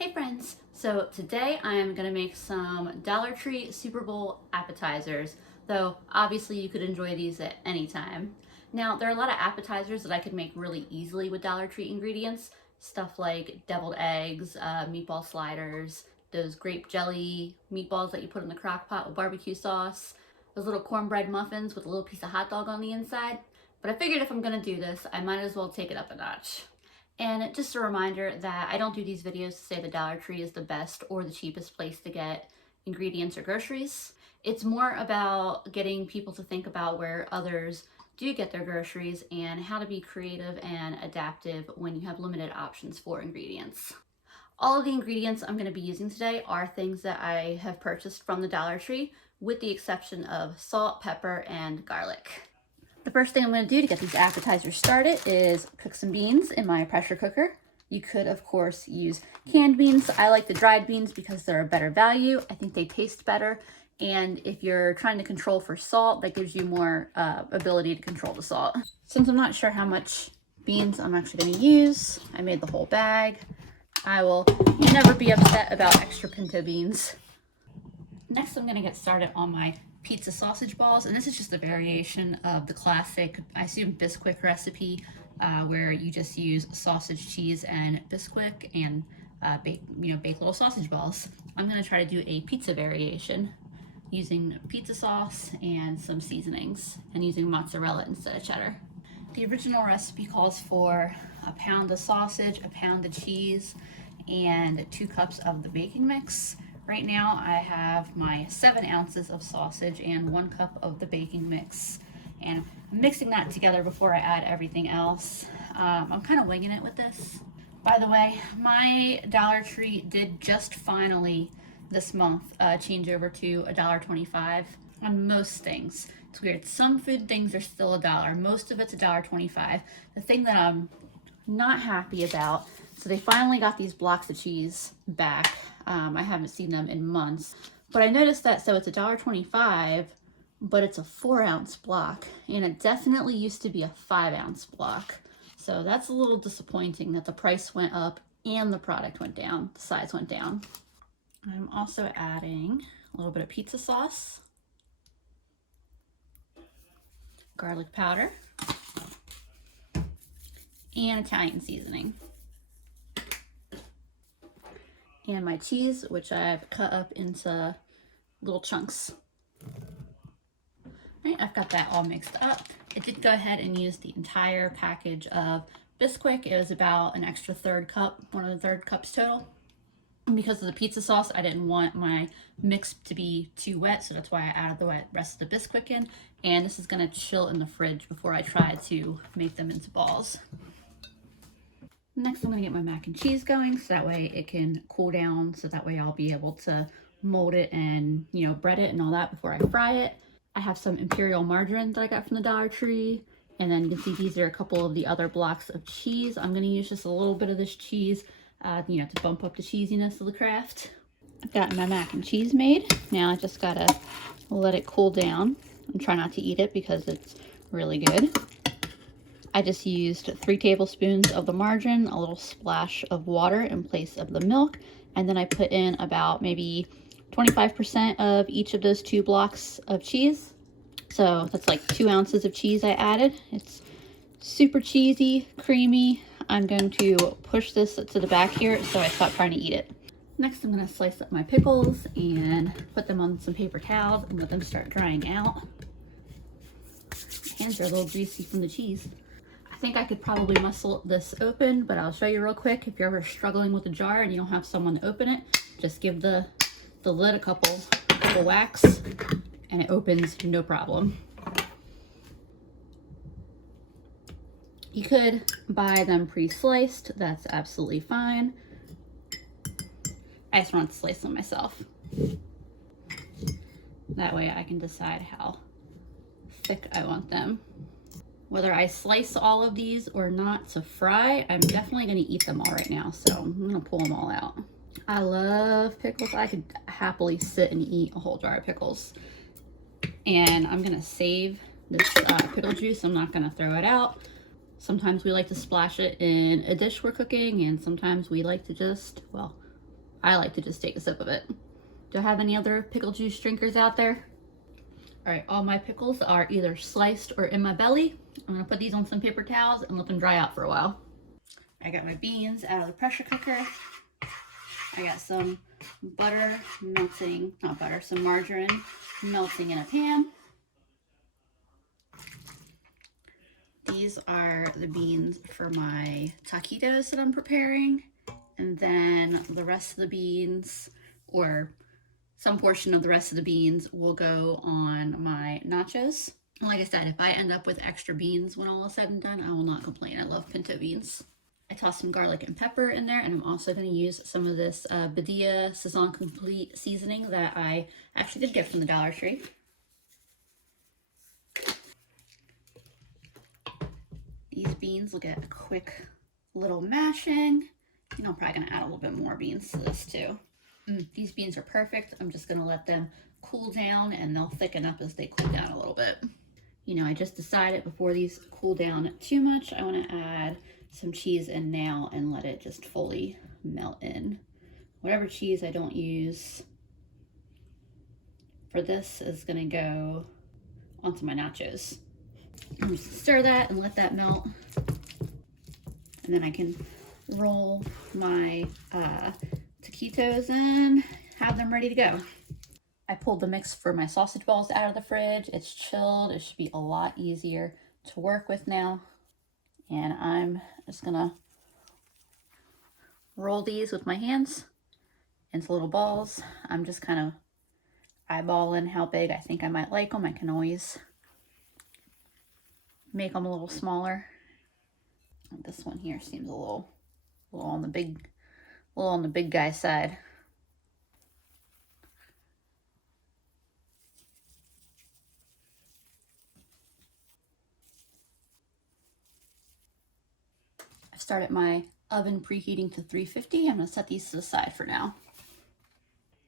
Hey friends! So today I'm going to make some Dollar Tree Super Bowl appetizers, though obviously you could enjoy these at any time. Now there are a lot of appetizers that I could make really easily with Dollar Tree ingredients, stuff like deviled eggs, meatball sliders, those grape jelly meatballs that you put in the crock pot with barbecue sauce, those little cornbread muffins with a little piece of hot dog on the inside. But I figured if I'm going to do this, I might as well take it up a notch. And just a reminder that I don't do these videos to say the Dollar Tree is the best or the cheapest place to get ingredients or groceries. It's more about getting people to think about where others do get their groceries and how to be creative and adaptive when you have limited options for ingredients. All of the ingredients I'm going to be using today are things that I have purchased from the Dollar Tree, with the exception of salt, pepper, and garlic. The first thing I'm going to do to get these appetizers started is cook some beans in my pressure cooker. You could, of course, use canned beans. I like the dried beans because they're a better value. I think they taste better. And if you're trying to control for salt, that gives you more ability to control the salt. Since I'm not sure how much beans I'm actually going to use, I made the whole bag. I will never be upset about extra pinto beans. Next, I'm going to get started on my pizza sausage balls, and this is just a variation of the classic, I assume, Bisquick recipe, where you just use sausage, cheese, and Bisquick and bake little sausage balls. I'm going to try to do a pizza variation using pizza sauce and some seasonings, and using mozzarella instead of cheddar. The original recipe calls for a pound of sausage, a pound of cheese, and 2 cups of the baking mix. Right now I have my 7 ounces of sausage and 1 cup of the baking mix, and I'm mixing that together before I add everything else. I'm kind of winging it with this. By the way, my Dollar Tree did just finally this month change over to $1.25 on most things. It's weird. Some food things are still $1. Most of it's $1.25. The thing that I'm not happy about, so they finally got these blocks of cheese back. I haven't seen them in months, but I noticed that, so it's $1.25, but it's a 4-ounce block, and it definitely used to be a 5-ounce block. So that's a little disappointing that the price went up and the product went down, the size went down. I'm also adding a little bit of pizza sauce, garlic powder, and Italian seasoning. And my cheese, which I've cut up into little chunks. Right, I've got that all mixed up. I did go ahead and use the entire package of Bisquick. It was about an extra 1/3 cup, 1 cups total. And because of the pizza sauce, I didn't want my mix to be too wet, so that's why I added the rest of the Bisquick in. And this is gonna chill in the fridge before I try to make them into balls. Next, I'm gonna get my mac and cheese going, so that way it can cool down, so that way I'll be able to mold it and, bread it and all that before I fry it. I have some imperial margarine that I got from the Dollar Tree, and then you can see these are a couple of the other blocks of cheese. I'm gonna use just a little bit of this cheese, to bump up the cheesiness of the craft. I've got my mac and cheese made. Now I just gotta let it cool down and try not to eat it because it's really good. I just used 3 tablespoons of the margarine, a little splash of water in place of the milk, and then I put in about maybe 25% of each of those 2 blocks of cheese. So that's like 2 ounces of cheese I added. It's super cheesy, creamy. I'm going to push this to the back here so I stop trying to eat it. Next, I'm going to slice up my pickles and put them on some paper towels and let them start drying out. My hands are a little greasy from the cheese. I think I could probably muscle this open, but I'll show you real quick. If you're ever struggling with a jar and you don't have someone to open it, just give the lid a couple whacks and it opens no problem. You could buy them pre-sliced, that's absolutely fine. I just want to slice them myself. That way I can decide how thick I want them. Whether I slice all of these or not to fry, I'm definitely going to eat them all right now, so I'm going to pull them all out. I love pickles. I could happily sit and eat a whole jar of pickles. And I'm going to save this pickle juice. I'm not going to throw it out. Sometimes we like to splash it in a dish we're cooking, and sometimes we like to just, well, I like to just take a sip of it. Do I have any other pickle juice drinkers out there? All right, all my pickles are either sliced or in my belly. I'm gonna put these on some paper towels and let them dry out for a while. I got my beans out of the pressure cooker. I got some butter melting, not butter, some margarine melting in a pan. These are the beans for my taquitos that I'm preparing. And then the rest of the beans, or some portion of the rest of the beans, will go on my nachos. And like I said, if I end up with extra beans when all is said and done, I will not complain. I love pinto beans. I tossed some garlic and pepper in there, and I'm also going to use some of this Badia Saison Complete seasoning that I actually did get from the Dollar Tree. These beans will get a quick little mashing. I think I'm probably going to add a little bit more beans to this too. These beans are perfect. I'm just going to let them cool down, and they'll thicken up as they cool down a little bit. You know, I just decided before these cool down too much, I want to add some cheese in now and let it just fully melt in. Whatever cheese I don't use for this is going to go onto my nachos. I'm just stir that and let that melt. And then I can roll my taquitos in, have them ready to go. I pulled the mix for my sausage balls out of the fridge. It's chilled. It should be a lot easier to work with now. And I'm just gonna roll these with my hands into little balls. I'm just kind of eyeballing how big I think I might like them. I can always make them a little smaller. This one here seems a little on the big guy side. I've started my oven preheating to 350. I'm gonna set these to the side for now.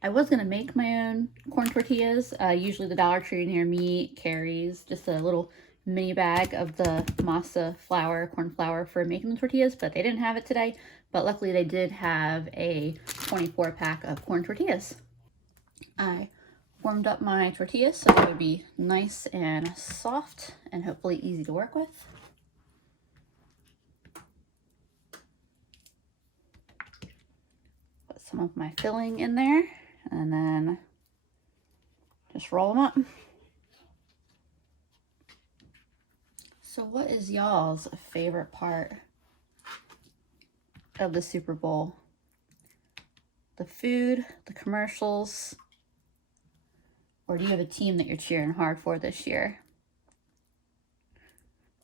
I was gonna make my own corn tortillas. Usually the Dollar Tree near me carries just a little mini bag of the masa flour, corn flour for making the tortillas, but they didn't have it today. But luckily they did have a 24 pack of corn tortillas. I warmed up my tortillas so they would be nice and soft and hopefully easy to work with. Put some of my filling in there and then just roll them up. So what is y'all's favorite part of the Super Bowl? The food, the commercials, or do you have a team that you're cheering hard for this year?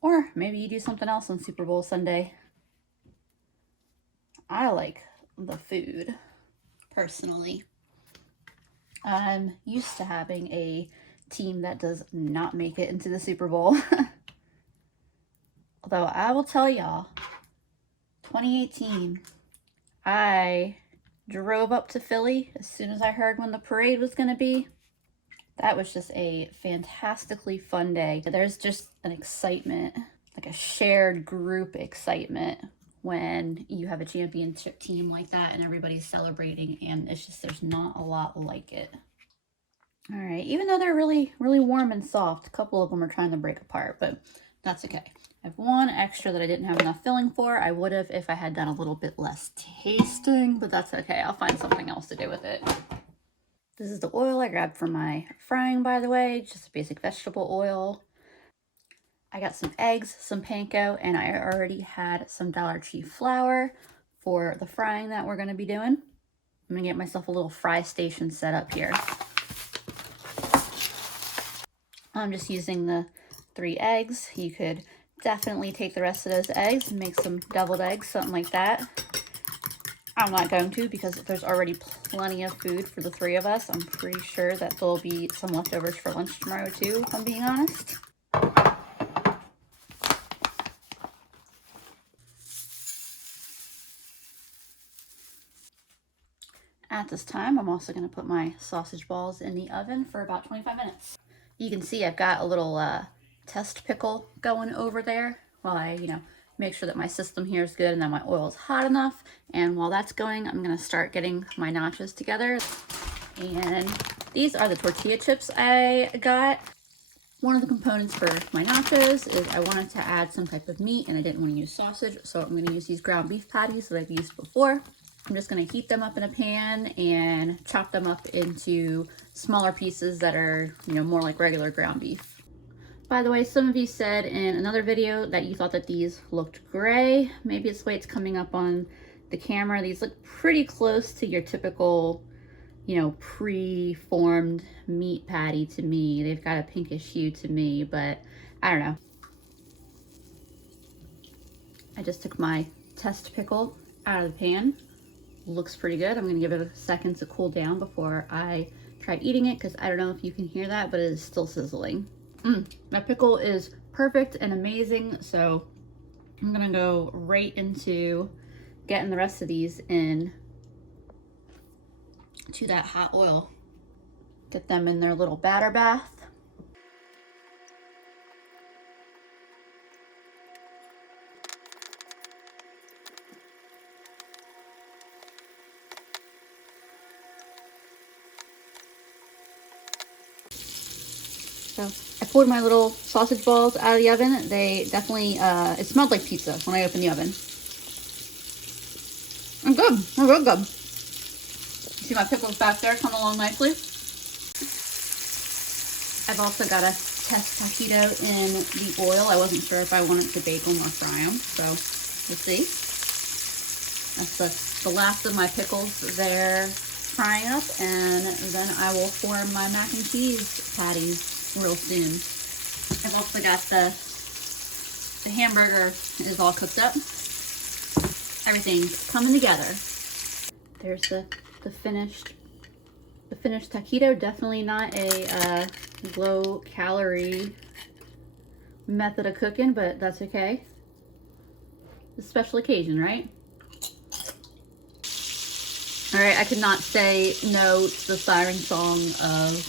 Or maybe you do something else on Super Bowl Sunday. I like the food, personally. I'm used to having a team that does not make it into the Super Bowl. Although I will tell y'all, 2018, I drove up to Philly as soon as I heard when the parade was going to be. That was just a fantastically fun day. There's just an excitement, like a shared group excitement when you have a championship team like that and everybody's celebrating, and it's just, there's not a lot like it. All right, even though they're really, really warm and soft, a couple of them are trying to break apart, but that's okay. I have one extra that I didn't have enough filling for. I would have if I had done a little bit less tasting, but that's okay. I'll find something else to do with it. This is the oil I grabbed for my frying, by the way, just a basic vegetable oil. I got some eggs, some panko, and I already had some Dollar Tree flour for the frying that we're going to be doing. I'm going to get myself a little fry station set up here. I'm just using the 3 eggs. You could definitely take the rest of those eggs and make some deviled eggs, something like that. I'm not going to because there's already plenty of food for the 3 of us. I'm pretty sure that there'll be some leftovers for lunch tomorrow too, if I'm being honest. At this time, I'm also going to put my sausage balls in the oven for about 25 minutes. You can see I've got a little test pickle going over there while I, make sure that my system here is good and that my oil is hot enough. And while that's going, I'm gonna start getting my nachos together. And these are the tortilla chips I got. One of the components for my nachos is I wanted to add some type of meat and I didn't want to use sausage, so I'm gonna use these ground beef patties that I've used before. I'm just gonna heat them up in a pan and chop them up into smaller pieces that are, you know, more like regular ground beef. By the way, some of you said in another video that you thought that these looked gray. Maybe it's the way it's coming up on the camera. These look pretty close to your typical, you know, pre-formed meat patty to me. They've got a pinkish hue to me, but I don't know. I just took my test pickle out of the pan. Looks pretty good. I'm gonna give it a second to cool down before I try eating it, because I don't know if you can hear that, but it is still sizzling. My pickle is perfect and amazing, so I'm gonna go right into getting the rest of these in to that hot oil. Get them in their little batter bath. So I pulled my little sausage balls out of the oven. They definitely, it smelled like pizza when I opened the oven. And good, they're real good. See my pickles back there come along nicely. I've also got a test taquito in the oil. I wasn't sure if I wanted to bake them or fry them, so we'll see. That's the last of my pickles there frying up, and then I will form my mac and cheese patties real soon. I've also got the hamburger is all cooked up. Everything's coming together. There's the finished taquito. Definitely not a low calorie method of cooking, but that's okay. It's a special occasion, right? All right, I could not say no to the siren song of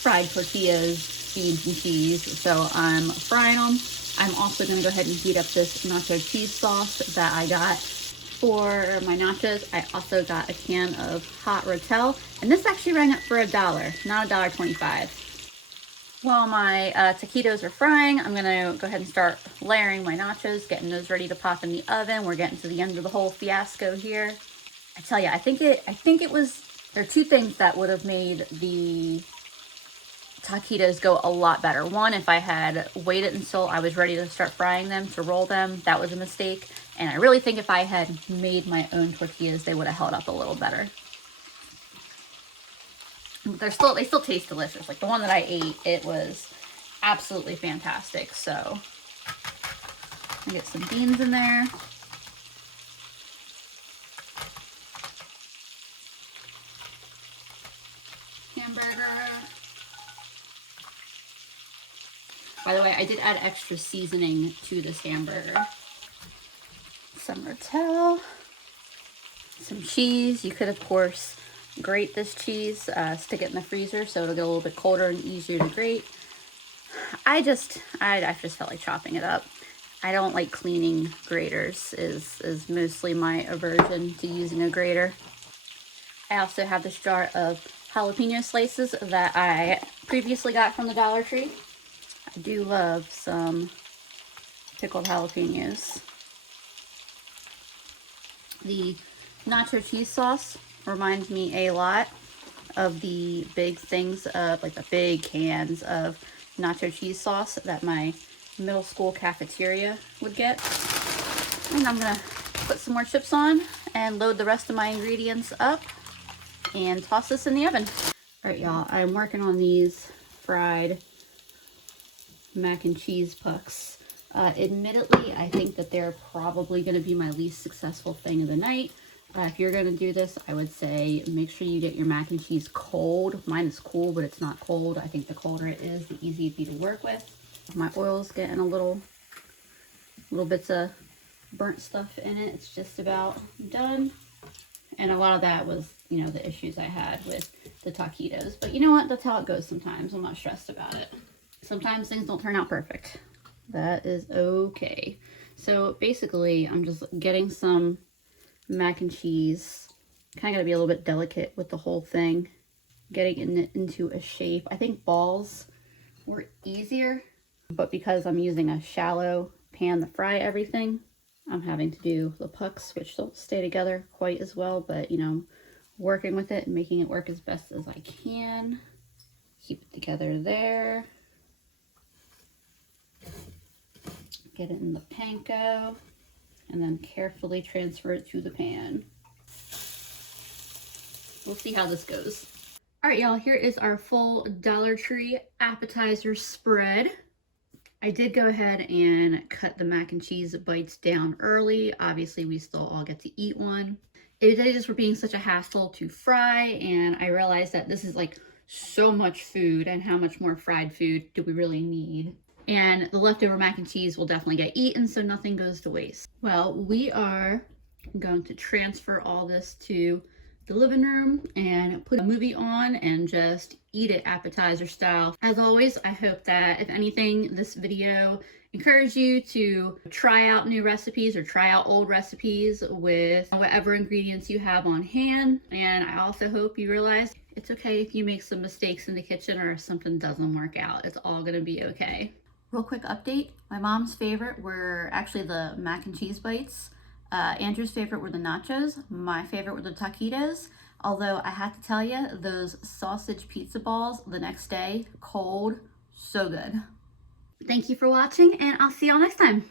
fried tortillas, beans, and cheese. So I'm frying them. I'm also gonna go ahead and heat up this nacho cheese sauce that I got for my nachos. I also got a can of hot rotel, and this actually rang up for $1, not $1.25. While my taquitos are frying, I'm gonna go ahead and start layering my nachos, getting those ready to pop in the oven. We're getting to the end of the whole fiasco here. I tell you, I think it was, there are two things that would have made the taquitos go a lot better. One, if I had waited until I was ready to start frying them to roll them, that was a mistake. And I really think if I had made my own tortillas, they would have held up a little better. They still taste delicious. Like the one that I ate, it was absolutely fantastic. So I get some beans in there. Hamburger. By the way, I did add extra seasoning to this hamburger. Some rotel, some cheese. You could, of course, grate this cheese, stick it in the freezer so it'll get a little bit colder and easier to grate. I just felt like chopping it up. I don't like cleaning graters, is mostly my aversion to using a grater. I also have this jar of jalapeno slices that I previously got from the Dollar Tree. I do love some pickled jalapenos. The nacho cheese sauce reminds me a lot of the big things of, like the big cans of nacho cheese sauce that my middle school cafeteria would get. And I'm gonna put some more chips on and load the rest of my ingredients up and toss this in the oven. All right, y'all, I'm working on these fried mac and cheese pucks. Admittedly, I think that they're probably going to be my least successful thing of the night. If you're going to do this, I would say make sure you get your mac and cheese cold. Mine is cool, but it's not cold. I think the colder it is, the easier it'd be to work with. My oil's getting a little bits of burnt stuff in it. It's just about done. And a lot of that was, you know, the issues I had with the taquitos. But you know what? That's how it goes sometimes. I'm not stressed about it. Sometimes things don't turn out perfect. That is okay. So basically, I'm just getting some mac and cheese. Kind of gotta be a little bit delicate with the whole thing. Getting it into a shape. I think balls were easier, but because I'm using a shallow pan to fry everything, I'm having to do the pucks, which don't stay together quite as well, but you know, working with it and making it work as best as I can. Keep it together there. Get it in the panko, and then carefully transfer it to the pan. We'll see how this goes. All right, y'all, here is our full Dollar Tree appetizer spread. I did go ahead and cut the mac and cheese bites down early. Obviously, we still all get to eat one. It just were being such a hassle to fry, and I realized that this is like so much food, and how much more fried food do we really need? And the leftover mac and cheese will definitely get eaten, so nothing goes to waste. Well, we are going to transfer all this to the living room and put a movie on and just eat it appetizer style. As always, I hope that if anything, this video encouraged you to try out new recipes or try out old recipes with whatever ingredients you have on hand. And I also hope you realize it's okay if you make some mistakes in the kitchen or if something doesn't work out. It's all gonna be okay. Real quick update, my mom's favorite were actually the mac and cheese bites. Andrew's favorite were the nachos. My favorite were the taquitos. Although I have to tell you, those sausage pizza balls the next day, cold, so good. Thank you for watching, and I'll see y'all next time.